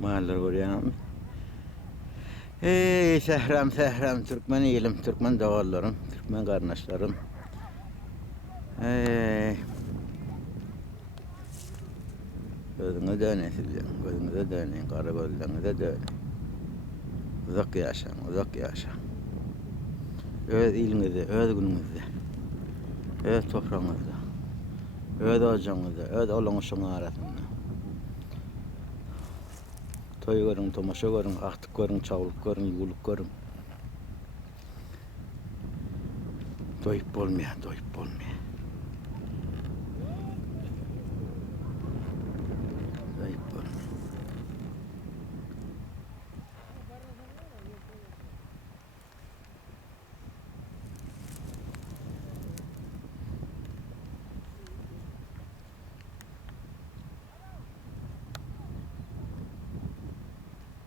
Mahallar görýänmi? Hey, sehrem sehrem Türkmen elim, Türkmen davallarım, Türkmen kardeşlerim. Hey, gözüňe döne sizden, gözüňe döne, kara gözlerinize döne. Uzak yaşa, uzak yaşa. Öz ilinizi, öz gününüzde, öz toprağınızda, öz ocaňyzda, öz olaňyşyň arasynda. Toy görüň, tomaşa görüň, aktyk görüň, çaglyk görüň, ýuwlyk görüň. Doýup bolmaýar, doýup bolmaýar. Doýup bolmaýar.